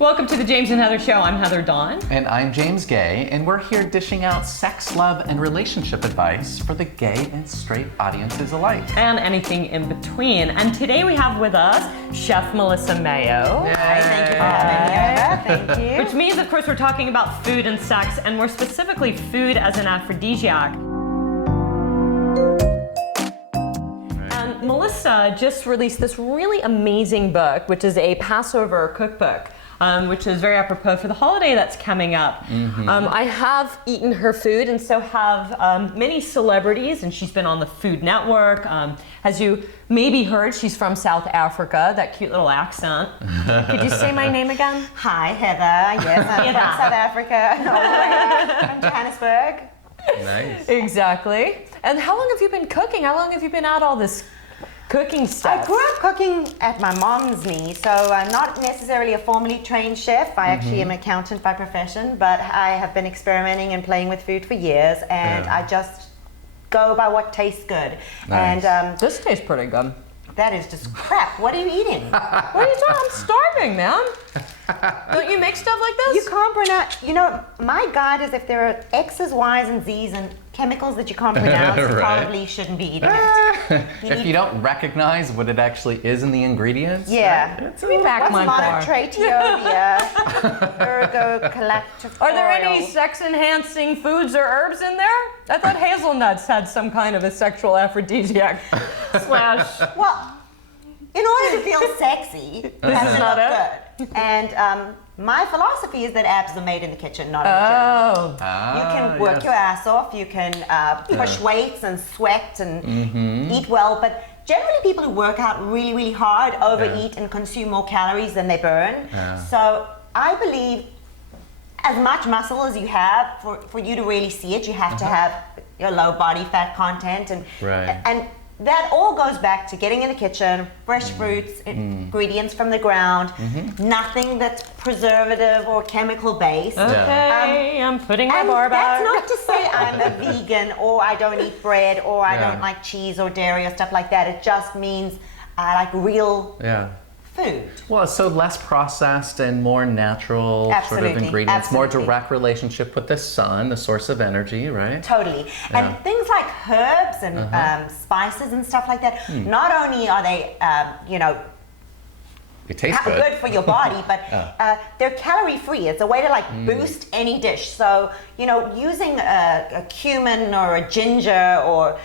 Welcome to the James and Heather Show. I'm Heather Dawn. And I'm James Guay, and we're here dishing out sex, love, and relationship advice for the gay and straight audiences alike. And anything in between. And today we have with us Chef Melissa Mayo. Yay. Hi, thank you for having me over. Thank you. Which means, of course, we're talking about food and sex, and more specifically, food as an aphrodisiac. And Melissa just released this really amazing book, which is a Passover cookbook. Which is very apropos for the holiday that's coming up. I have eaten her food, and so have many celebrities, and she's been on the Food Network. As you maybe heard, she's from South Africa, that cute little accent. Could you say my name again? Hi, Heather. Yes, I'm from South Africa, all the way from Johannesburg. Nice. Exactly. And how long have you been cooking? How long have you been at all this cooking stuff? I grew up cooking at my mom's knee, so I'm not necessarily a formally trained chef. I actually am an accountant by profession, but I have been experimenting and playing with food for years, and I just go by what tastes good. Nice. And This tastes pretty good. that is just crap. What are you eating? What are you talking? I'm starving, man. Don't you make stuff like this? You can't pronounce, you know, my guide is if there are X's, Y's, and Z's and chemicals that you can't pronounce, you Right. probably shouldn't be eating it. If you don't recognize what it actually is in the ingredients, Yeah. it's Give me back What's my bar. monotracheovia, ergogalactophorial? Are there any sex-enhancing foods or herbs in there? I thought hazelnuts had some kind of a sexual aphrodisiac slash. Well, in order to feel sexy, you have is to not look it? good. And my philosophy is that abs are made in the kitchen, not in the gym. Oh. You can work your ass off, you can push weights and sweat and eat well, but generally people who work out really, really hard overeat and consume more calories than they burn. So I believe as much muscle as you have, for you to really see it, you have to have your low body fat content, and that all goes back to getting in the kitchen, fresh fruits, ingredients from the ground, nothing that's preservative or chemical based. Okay, I'm putting my And bar that's back. not to say I'm a vegan or I don't eat bread or I don't like cheese or dairy or stuff like that. It just means I like real food. Well, so less processed and more natural sort of Absolutely, ingredients, more absolutely. direct relationship with the sun, the source of energy, right? Totally. And things like herbs and spices and stuff like that, not only are they, It tastes good. good for your body, but they're calorie free. It's a way to like boost any dish. So, you know, using a cumin or a ginger or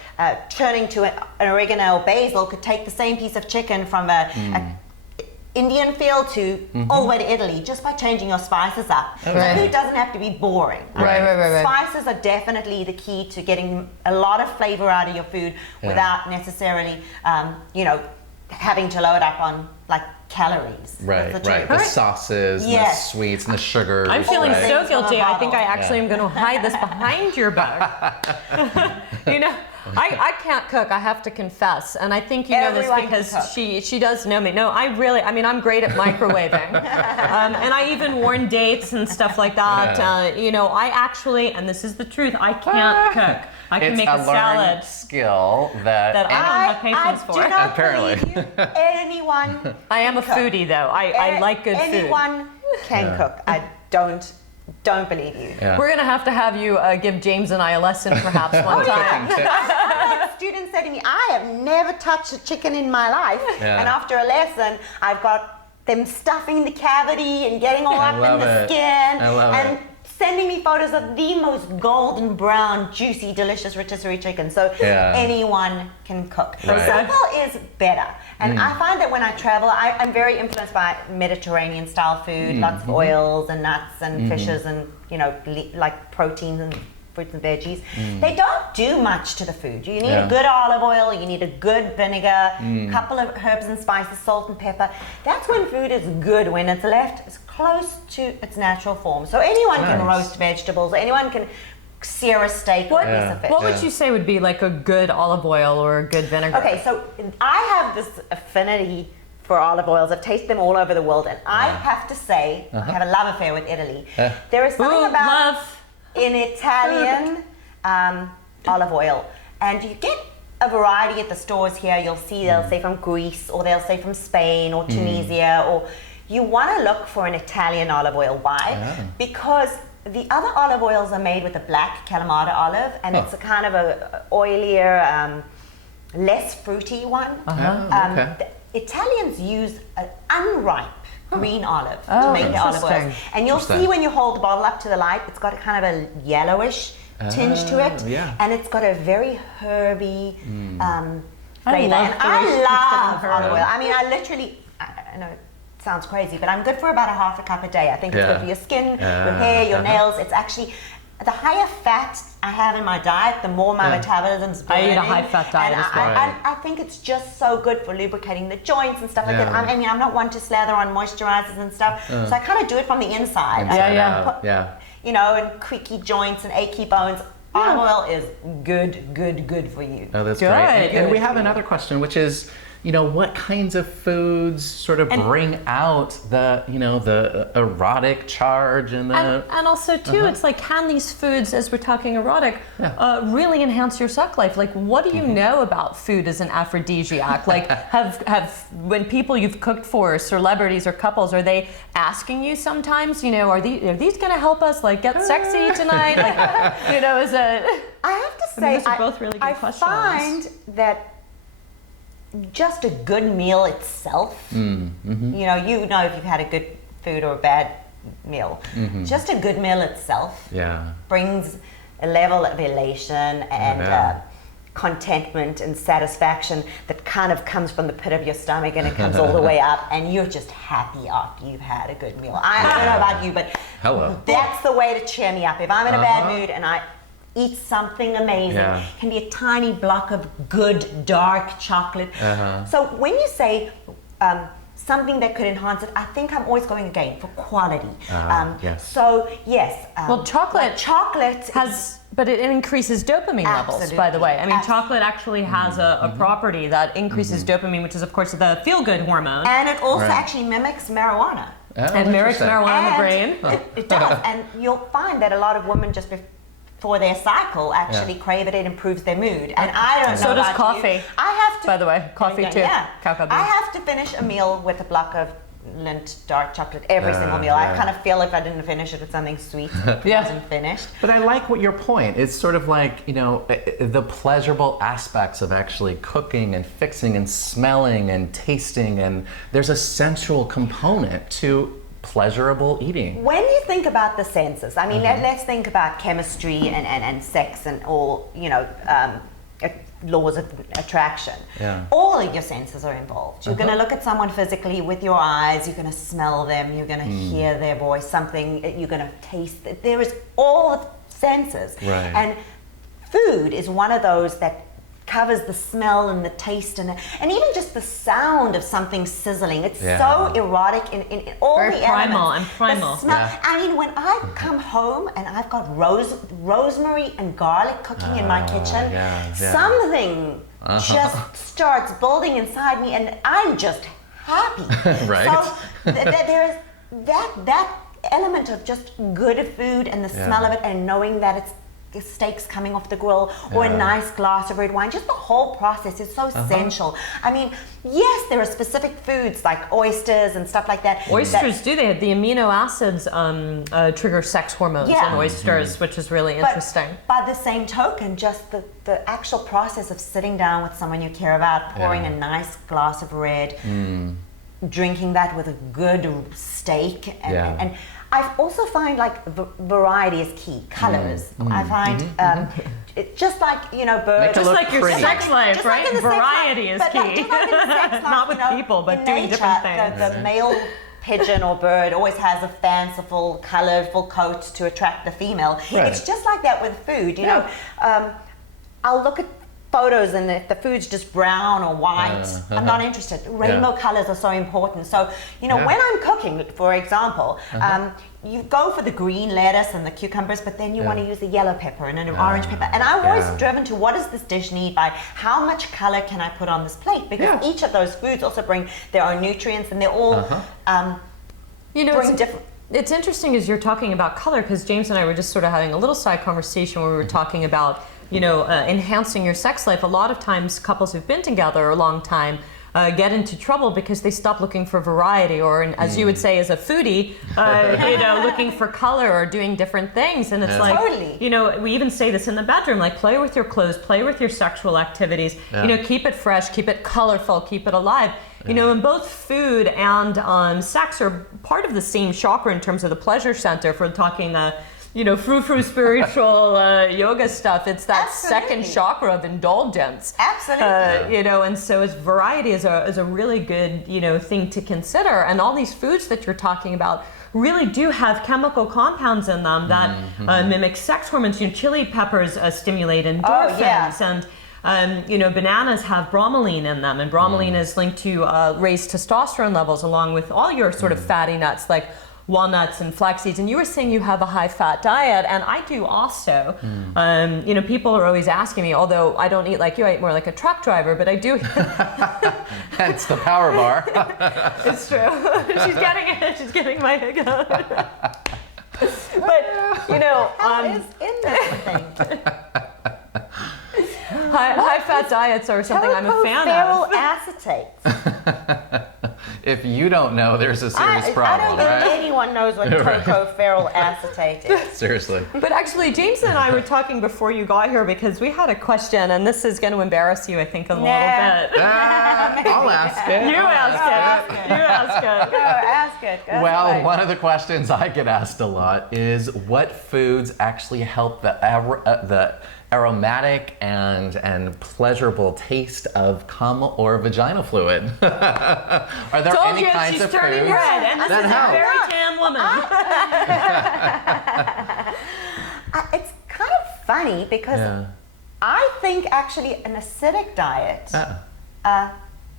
turning to an oregano or basil could take the same piece of chicken from a Indian field to all the way to Italy just by changing your spices up. So food doesn't have to be boring. Right. Spices are definitely the key to getting a lot of flavor out of your food without necessarily, having to load up on like calories. Right, That's the right. truth. The sauces, and the Yes. sweets, and the sugars. I'm feeling right? so Things from guilty. a I think I bottle. actually am going to hide this behind your back. You know, I can't cook. I have to confess, and I think you know Everyone this can because cook. she does know me. No, I'm great at microwaving, and I even warn dates and stuff like that. I actually, and this is the truth, I can't cook. I can It's make a learned salad skill that I don't have patience I for. do not Apparently. believe you. Anyone I am a can cook. foodie, though. I like good food. Anyone can cook. I don't believe you. Yeah. We're gonna have you give James and I a lesson, perhaps one time. Students say to me, I have never touched a chicken in my life. Yeah. And after a lesson, I've got them stuffing the cavity and getting all up in love the it. skin. I love and it. sending me photos of the most golden brown, juicy, delicious rotisserie chicken. So anyone can cook. Right. Simple is better. And I find that when I travel, I'm very influenced by Mediterranean style food, lots of oils and nuts and fishes and, like proteins and fruits and veggies. They don't do much to the food. You need a good olive oil, you need a good vinegar, a couple of herbs and spices, salt and pepper. That's when food is good, when it's left as close to its natural form. So anyone can roast vegetables, anyone can sear a steak or a piece of fish. What would you say would be like a good olive oil or a good vinegar? Okay, so I have this affinity for olive oils. I've tasted them all over the world, and I have to say, I have a love affair with Italy. There is something about love. in Italian olive oil, and you get a variety at the stores here. You'll see they'll say from Greece, or they'll say from Spain or Tunisia, or you want to look for an Italian olive oil. Why? Because the other olive oils are made with a black Kalamata olive, and it's a kind of a oilier, less fruity one. Okay. The Italians use an unripe green olive to make the olive oils. And you'll see when you hold the bottle up to the light, it's got a kind of a yellowish tinge to it. And it's got a very herby flavor. And I love olive oil. I mean, I know it sounds crazy, but I'm good for about a half a cup a day. I think it's good for your skin, your hair, your nails. It's actually, the higher fat I have in my diet, the more my metabolism's burning. I eat a high-fat diet as well. I think it's just so good for lubricating the joints and stuff like that. I mean, I'm not one to slather on moisturizers and stuff, so I kind of do it from the inside. You know, and creaky joints and achy bones. Olive oil is good for you. Oh, that's great. And we have another question, which is, you know, what kinds of foods sort of bring out the, you know, the erotic charge and the... And also, too, it's like, can these foods, as we're talking erotic, really enhance your sex life? Like, what do you know about food as an aphrodisiac? Like, have when people you've cooked for, celebrities or couples, are they asking you sometimes, you know, are these going to help us, like, get sexy tonight? Like, you know, I have to say, those are both really good questions. I find that just a good meal itself, you know if you've had a good food or a bad meal, just a good meal itself brings a level of elation and contentment and satisfaction that kind of comes from the pit of your stomach, and it comes all the way up, and you're just happy after you've had a good meal. I don't know about you, but that's the way to cheer me up. If I'm in a bad mood and I eat something amazing. It can be a tiny block of good dark chocolate. So when you say something that could enhance it, I think I'm always going again for quality. So yes. Well, chocolate has, but it increases dopamine levels, by the way. I mean, chocolate actually has a property that increases dopamine, which is, of course, the feel-good hormone. And it also actually mimics marijuana. And mimics marijuana in the brain. It does. And you'll find that a lot of women just for their cycle actually crave it. It improves their mood, and I don't know. So does about coffee. You. I have to. By the way, coffee too. Cacao beans. I have to finish a meal with a block of Lindt dark chocolate every single meal. I kind of feel if I didn't finish it with something sweet, it wasn't finished. But I like what your point. It's sort of like, you know, the pleasurable aspects of actually cooking and fixing and smelling and tasting, and there's a sensual component to pleasurable eating. When you think about the senses, I mean, let's think about chemistry and sex and all, you know, laws of attraction. All of your senses are involved. You're going to look at someone physically with your eyes, you're going to smell them, you're going to hear their voice, something, you're going to taste it. There is all the senses. And food is one of those that covers the smell and the taste and even just the sound of something sizzling. It's so erotic in all very the primal elements. and primal. The smell. I mean, when I come home and I've got rosemary and garlic cooking in my kitchen, something just starts building inside me, and I'm just happy. So there is that element of just good food and the smell of it, and knowing that it's steaks coming off the grill or a nice glass of red wine. Just the whole process is so essential. I mean, yes, there are specific foods like oysters and stuff like that. Oysters do. They have the amino acids trigger sex hormones in oysters, which is really interesting. By the same token, just the actual process of sitting down with someone you care about, pouring a nice glass of red, drinking that with a good steak, and I also find like variety is key. Colors. I find just like, you know, birds. Just like your sex life, right? Like variety is key. Just like in the sex life, not with people, but doing nature, different things. The male pigeon or bird always has a fanciful, colorful coat to attract the female. It's just like that with food. You know, I'll look at photos, and if the food's just brown or white, I'm not interested. Rainbow colors are so important. So, you know, when I'm cooking, for example, you go for the green lettuce and the cucumbers, but then you want to use a yellow pepper and an orange pepper. And I'm always driven to, what does this dish need by how much color can I put on this plate? Because each of those foods also bring their own nutrients, and they're all you know, bring different. It's interesting as you're talking about color, because James and I were just sort of having a little side conversation where we were talking about, you know, enhancing your sex life. A lot of times couples who've been together a long time get into trouble because they stop looking for variety, or as you would say as a foodie, looking for color or doing different things. And it's like, Totally. we even say this in the bedroom, like play with your clothes, play with your sexual activities, keep it fresh, keep it colorful, keep it alive. And both food and sex are part of the same chakra in terms of the pleasure center. If we're talking the frou-frou spiritual yoga stuff, it's that second chakra of indulgence. Absolutely. And so as variety is a really good, thing to consider. And all these foods that you're talking about really do have chemical compounds in them that mimic sex hormones. Chili peppers stimulate endorphins, and bananas have bromelain in them, and bromelain is linked to raised testosterone levels, along with all your sort of fatty nuts like walnuts and flax seeds. And you were saying you have a high-fat diet, and I do also. People are always asking me, although I don't eat like you, I eat more like a truck driver, but I do. Hence the power bar. It's true. She's getting it. She's getting my hiccup. But is in this thing. High-fat diets are something I'm a fan of. Acetate. If you don't know, there's a serious problem, I don't think right? anyone knows what tocopherol acetate is. Seriously. But actually, James and I were talking before you got here because we had a question, and this is going to embarrass you, I think, a little bit. I'll ask it. You ask it. You ask it. Go, ask it. Go Well, ahead. one of the questions I get asked a lot is what foods actually help the aromatic and pleasurable taste of cum or vaginal fluid. Are there Told any you, kinds she's of turning foods red, and this that is help? a very tan woman. It's kind of funny because I think actually an acidic diet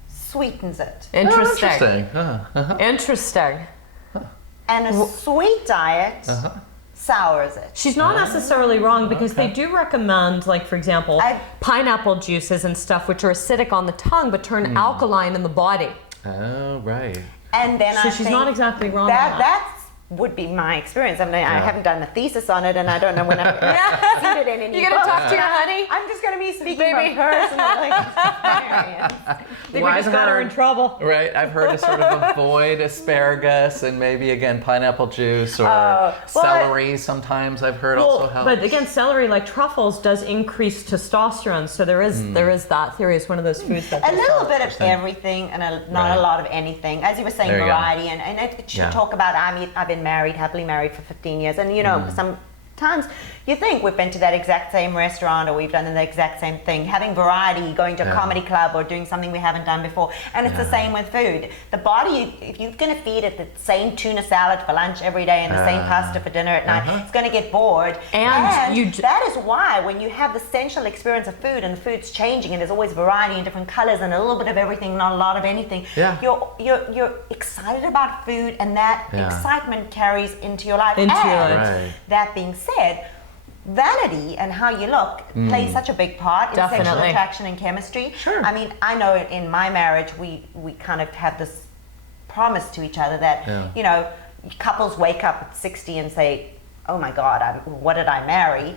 sweetens it. Interesting. Interesting. Interesting. And a sweet diet sours it. She's not necessarily wrong, because they do recommend, like, for example, pineapple juices and stuff, which are acidic on the tongue but turn alkaline in the body. Oh, right. And then So I she's think not exactly wrong. that would be my experience. I mean, I haven't done the thesis on it, and I don't know when I've seen it in any You gonna book. talk to your honey? I'm just gonna be speaking from personal experience. I think we just got her in trouble. Right, I've heard to sort of avoid asparagus and maybe again pineapple juice or celery. Sometimes I've heard also helps. But again, celery, like truffles, does increase testosterone. So there is that theory. It's one of those foods that A little bit of everything and not a lot of anything. As you were saying, There you variety, and it should talk about. I've been happily married for 15 years, and sometimes you think we've been to that exact same restaurant, or we've done the exact same thing, having variety, going to a comedy club or doing something we haven't done before. And it's the same with food. The body, if you're going to feed it the same tuna salad for lunch every day and the same pasta for dinner at night, it's going to get bored. And that is why when you have the sensual experience of food, and the food's changing, and there's always variety and different colors and a little bit of everything, not a lot of anything, you're excited about food, and that excitement carries into your life. That being said, vanity and how you look plays such a big part in sexual attraction and chemistry. Sure. I mean, I know in my marriage we kind of have this promise to each other that couples wake up at 60 and say, oh my God, what did I marry?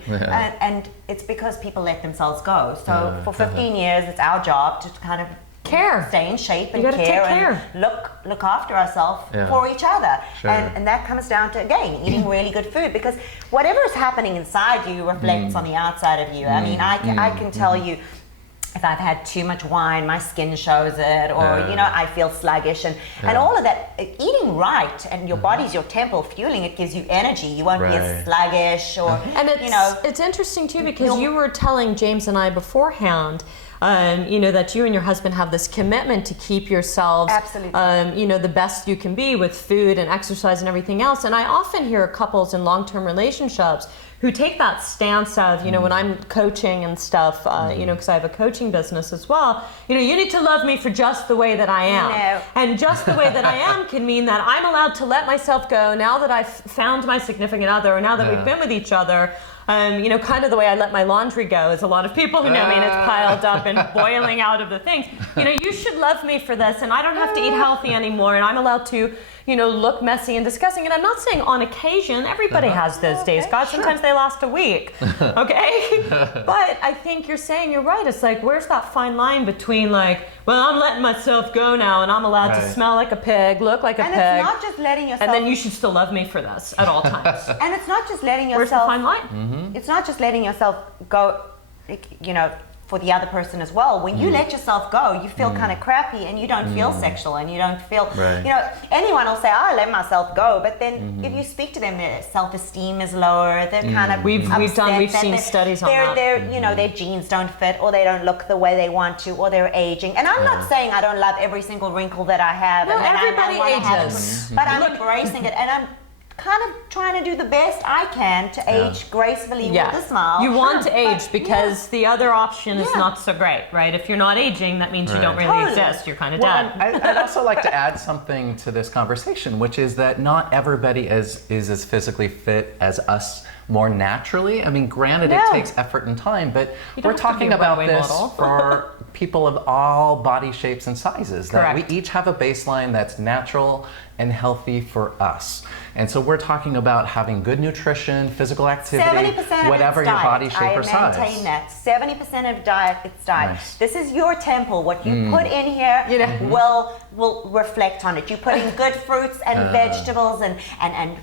And it's because people let themselves go. So for 15 years, it's our job to kind of stay in shape and care and look after ourselves for each other. And that comes down to, again, eating really good food, because whatever is happening inside you reflects on the outside of you. I mean, I can tell you, if I've had too much wine, my skin shows it, or I feel sluggish, and all of that. Eating right, and your body's your temple, fueling it gives you energy. You won't be as sluggish, or it's interesting too, because you were telling James and I beforehand, that you and your husband have this commitment to keep yourselves, the best you can be with food and exercise and everything else. And I often hear couples in long-term relationships who take that stance of, when I'm coaching and stuff, because I have a coaching business as well, you need to love me for just the way that I am. No. And just the way that I am can mean that I'm allowed to let myself go now that I've found my significant other, or now that we've been with each other. Kind of the way I let my laundry go, as a lot of people who know me, and it's piled up and boiling out of the things. You should love me for this, and I don't have to eat healthy anymore, and I'm allowed to, look messy and disgusting. And I'm not saying on occasion, everybody has those days. God, sometimes they last a week, okay? But I think you're right. It's like, where's that fine line between like, well, I'm letting myself go now and I'm allowed to smell like a pig, look like a pig. And it's not just letting yourself... And then you should still love me for this at all times. And it's not just letting yourself... Where's the fine line? It's not just letting yourself go, for the other person as well. When you let yourself go, you feel kind of crappy and you don't feel sexual and you don't feel, anyone will say, I let myself go, but then if you speak to them, their self-esteem is lower, they're kind of We've seen studies on that. Their jeans don't fit or they don't look the way they want to or they're aging. And I'm not saying I don't love every single wrinkle that I have. No, and that everybody ages. But I'm embracing it and I'm kind of trying to do the best I can to age gracefully with a smile. You want to age because the other option is not so great, right? If you're not aging, that means you don't really exist. You're kind of dead. I'd also like to add something to this conversation, which is that not everybody is as physically fit as us more naturally. I mean, granted, it takes effort and time, but we're talking about this for people of all body shapes and sizes. That we each have a baseline that's natural and healthy for us. And so we're talking about having good nutrition, physical activity, whatever your body shape or size. I maintain that. 70% of diet, it's diet. Nice. This is your temple. What you put in here will reflect on it. You put in good fruits and vegetables and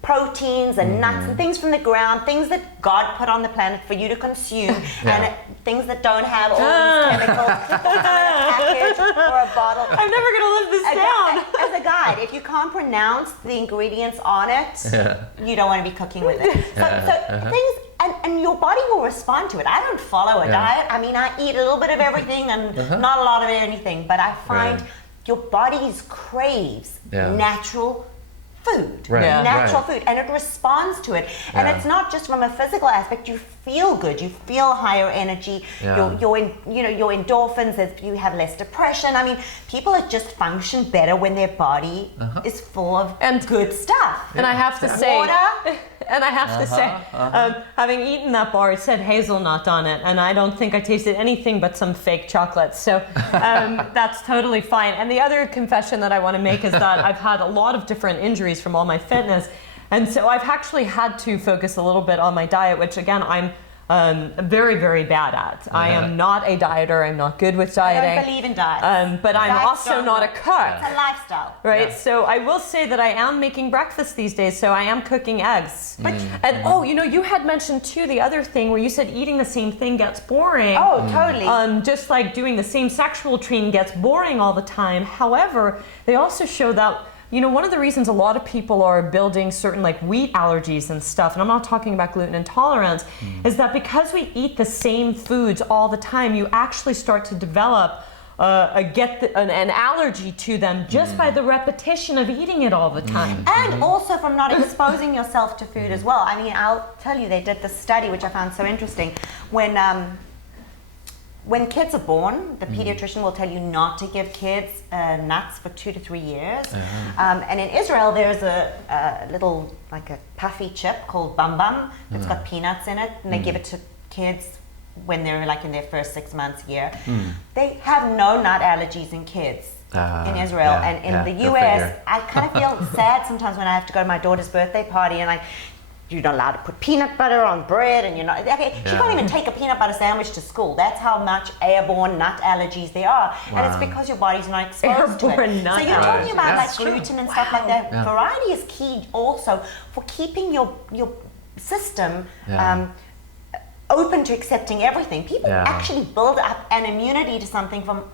proteins and nuts and things from the ground, things that God put on the planet for you to consume, and things that don't have all these chemicals in a package or a bottle. I'm never going to live this down. As a guide, if you can't pronounce the ingredients on it, you don't want to be cooking with it. So things, and your body will respond to it. I don't follow a diet. I mean, I eat a little bit of everything and not a lot of anything, but I find your body craves natural food, natural food, and it responds to it. And it's not just from a physical aspect. You feel good. You feel higher energy. Your endorphins. You have less depression. I mean, people that just function better when their body is full of good stuff. And I have to say, water. And I have to say, having eaten that bar, it said hazelnut on it, and I don't think I tasted anything but some fake chocolate. So that's totally fine. And the other confession that I want to make is that I've had a lot of different injuries from all my fitness. And so I've actually had to focus a little bit on my diet, which again, I'm very, very bad at. I am not a dieter. I'm not good with dieting. I don't believe in diets. But I'm also not a cook. It's a lifestyle. Right? Yeah. So I will say that I am making breakfast these days, so I am cooking eggs. And you had mentioned too the other thing where you said eating the same thing gets boring. Oh, totally. Just like doing the same sexual routine gets boring all the time. However, they also show that one of the reasons a lot of people are building certain like wheat allergies and stuff, and I'm not talking about gluten intolerance, is that because we eat the same foods all the time, you actually start to develop an allergy to them just by the repetition of eating it all the time. And also from not exposing yourself to food as well. I mean, I'll tell you, they did this study, which I found so interesting. When kids are born, the pediatrician will tell you not to give kids nuts for 2 to 3 years. And in Israel, there's a little, like a puffy chip called Bum Bum that's got peanuts in it, and they give it to kids when they're like in their first 6 months, year. They have no nut allergies in kids in Israel. And in the US, I kind of feel sad sometimes when I have to go to my daughter's birthday party and you're not allowed to put peanut butter on bread, and you're not, she can't even take a peanut butter sandwich to school. That's how much airborne nut allergies there are. And it's because your body's not exposed to it. So you're talking about like gluten and stuff like that. Variety is key also for keeping your system open to accepting everything. People actually build up an immunity to something from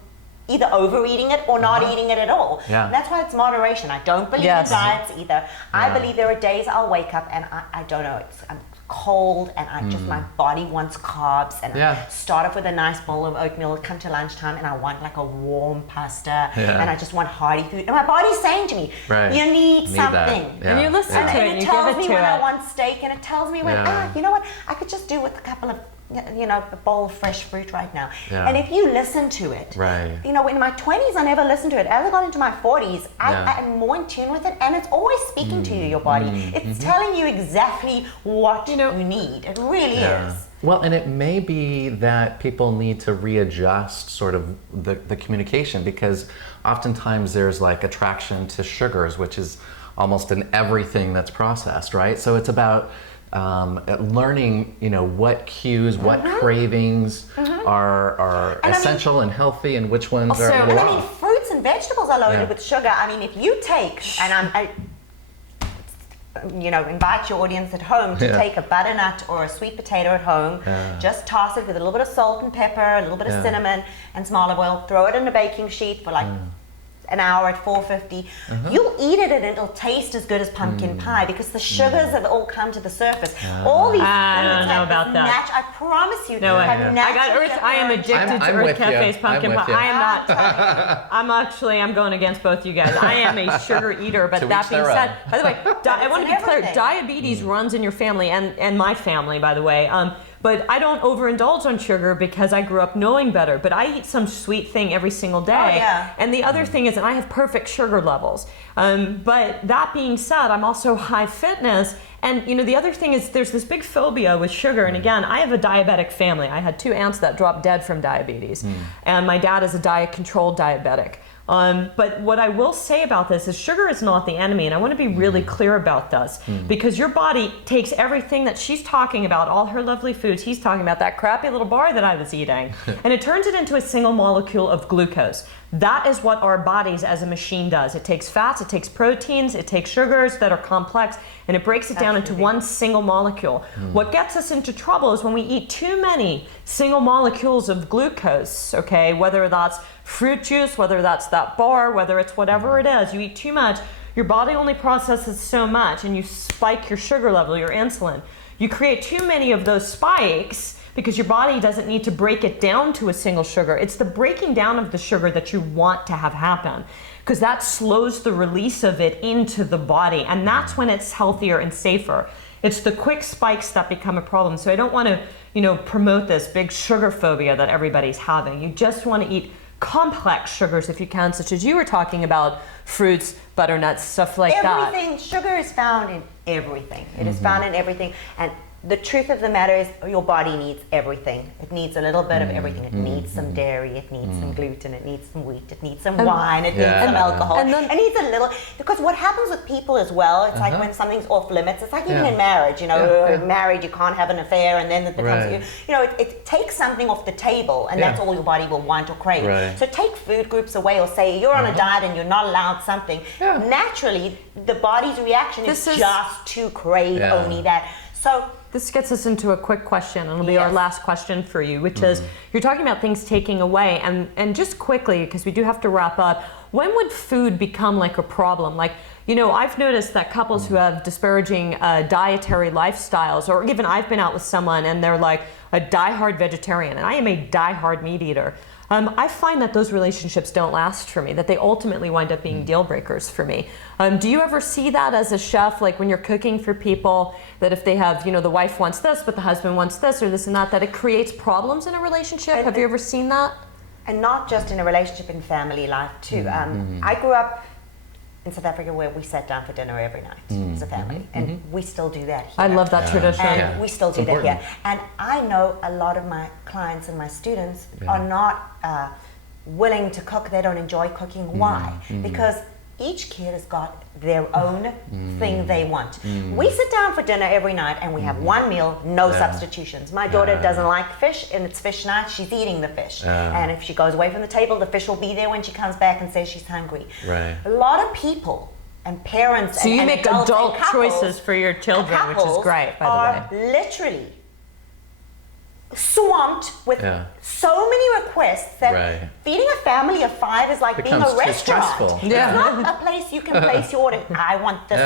either overeating it or not eating it at all. And that's why it's moderation. I don't believe in diets either. I believe there are days I'll wake up and I don't know, I'm cold and my body wants carbs, and I start off with a nice bowl of oatmeal, come to lunchtime and I want like a warm pasta and I just want hearty food. And my body's saying to me, you need something. And you listen to it and it you tells give it me to when it. I want steak, and it tells me when, you know what, I could just do with a couple of a bowl of fresh fruit right now. Yeah. And if you listen to it, Right. in my 20s, I never listened to it. As I got into my 40s, I'm more in tune with it, and it's always speaking to you, your body. It's telling you exactly what you need. It really is. Well, and it may be that people need to readjust sort of the communication, because oftentimes there's like attraction to sugars, which is almost in everything that's processed, right? So it's about learning, what cues, what cravings are essential and healthy, and which ones are a little off. Fruits and vegetables are loaded with sugar. I mean, if you take, and I invite your audience at home to take a butternut or a sweet potato at home, just toss it with a little bit of salt and pepper, a little bit of cinnamon and some olive oil, throw it in a baking sheet for like an hour at 450. You'll eat it and it'll taste as good as pumpkin pie, because the sugars have all come to the surface. All these I don't know about that. I promise you. No, I got Earth. I am addicted to Earth Cafe's pumpkin pie. I am not. I'm going against both you guys. I am a sugar eater, but that being said, by the way, I want to be clear, diabetes runs in your family, and my family, by the way. But I don't overindulge on sugar because I grew up knowing better. But I eat some sweet thing every single day. Oh, yeah. And the other thing is that I have perfect sugar levels. But that being said, I'm also high fitness. And the other thing is there's this big phobia with sugar. And again, I have a diabetic family. I had 2 aunts that dropped dead from diabetes. And my dad is a diet-controlled diabetic. But what I will say about this is sugar is not the enemy, and I want to be really clear about this, because your body takes everything that she's talking about, all her lovely foods, he's talking about that crappy little bar that I was eating, and it turns it into a single molecule of glucose. That is what our bodies as a machine does. It takes fats, it takes proteins, it takes sugars that are complex, and it breaks it down into one single molecule. What gets us into trouble is when we eat too many single molecules of glucose, okay? Whether that's fruit juice, whether that's that bar, whether it's whatever it is, you eat too much, your body only processes so much, and you spike your sugar level, your insulin. You create too many of those spikes because your body doesn't need to break it down to a single sugar. It's the breaking down of the sugar that you want to have happen, because that slows the release of it into the body, and that's when it's healthier and safer. It's the quick spikes that become a problem. So I don't want to, promote this big sugar phobia that everybody's having. You just want to eat complex sugars if you can, such as you were talking about, fruits, butternuts, stuff like that. Everything, sugar is found in everything. It is found in everything. And the truth of the matter is your body needs everything. It needs a little bit of everything. It needs some dairy, it needs some gluten, it needs some wheat, it needs some wine, it needs some alcohol. It needs a little, because what happens with people as well, it's like when something's off limits, it's like even in marriage, married, you can't have an affair, and then it becomes, it takes something off the table, and that's all your body will want or crave. So take food groups away, or say you're on a diet and you're not allowed something. Naturally, the body's reaction is just to crave only that. So this gets us into a quick question, and it'll be our last question for you, which is, you're talking about things taking away, and just quickly, because we do have to wrap up, when would food become like a problem? Like, I've noticed that couples who have disparaging dietary lifestyles, or even I've been out with someone and they're like a diehard vegetarian, and I am a diehard meat eater. I find that those relationships don't last for me, that they ultimately wind up being deal breakers for me. Do you ever see that as a chef, like when you're cooking for people, that if they have, the wife wants this, but the husband wants this or this and that it creates problems in a relationship? Have you ever seen that? And not just in a relationship, in family life too. I grew up in South Africa where we sat down for dinner every night as a family, and we still do that here. I love that tradition. And we still do that here. And I know a lot of my clients and my students are not willing to cook. They don't enjoy cooking. Why? Because each kid has got their own thing they want. We sit down for dinner every night and we have one meal, no substitutions. My daughter doesn't like fish, and it's fish night, she's eating the fish. And if she goes away from the table, the fish will be there when she comes back and says she's hungry. A lot of people and parents so and you make adult couples, choices for your children, which is great, by the way. Are literally swamped with so many requests that feeding a family of 5 is like being a restaurant. It's not a place you can place your order. I want this.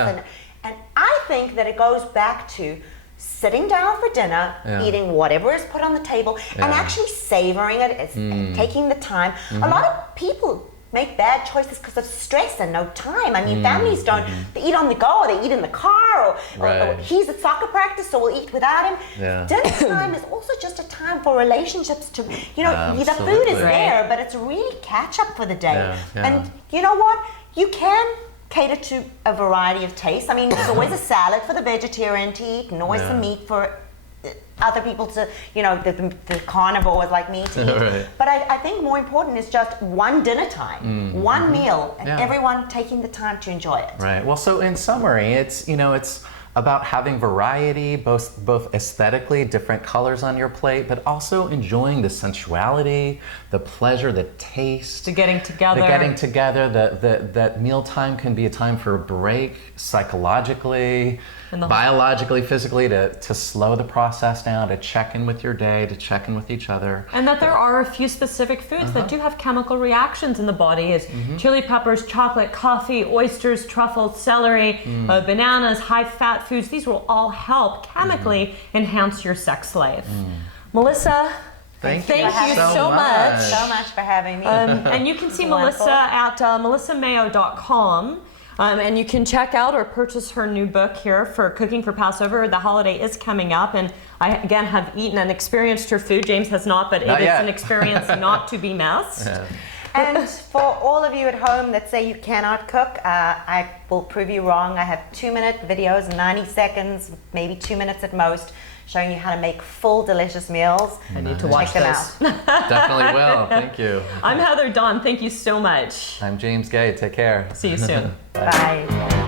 And I think that it goes back to sitting down for dinner, eating whatever is put on the table, and actually savoring it, taking the time. A lot of people make bad choices because of stress and no time. I mean, families don't, they eat on the go, or they eat in the car, or he's at soccer practice, so we'll eat without him. Yeah. Dinner time is also just a time for relationships to, you know, the food is there, but it's really catch up for the day. Yeah, yeah. And you know what? You can cater to a variety of tastes. I mean, there's always a salad for the vegetarian to eat, and always some meat for other people to, you know, the carnivores like me to eat. Right. But I think more important is just one dinner time, one meal, and everyone taking the time to enjoy it. Right. Well, so in summary, it's, you know, it's about having variety, both aesthetically, different colors on your plate, but also enjoying the sensuality, the pleasure, the taste. The getting together. That mealtime can be a time for a break, psychologically, biologically, physically, to slow the process down, to check in with your day, to check in with each other. And that there are a few specific foods that do have chemical reactions in the body, is chili peppers, chocolate, coffee, oysters, truffles, celery, bananas, high-fat foods. These will all help chemically enhance your sex life. Melissa, Thank you so much. So much for having me. And you can see Melissa at melissamayo.com. And you can check out or purchase her new book here for cooking for Passover. The holiday is coming up, and I, again, have eaten and experienced her food. James has not, but it is an experience not to be missed. Yeah. And for all of you at home that say you cannot cook, I will prove you wrong. I have 2-minute videos, 90 seconds, maybe 2 minutes at most, showing you how to make full, delicious meals. I need to watch Check them those. out. Definitely will. Thank you. I'm Heather Dawn. Thank you so much. I'm James Guay. Take care. See you soon. Bye.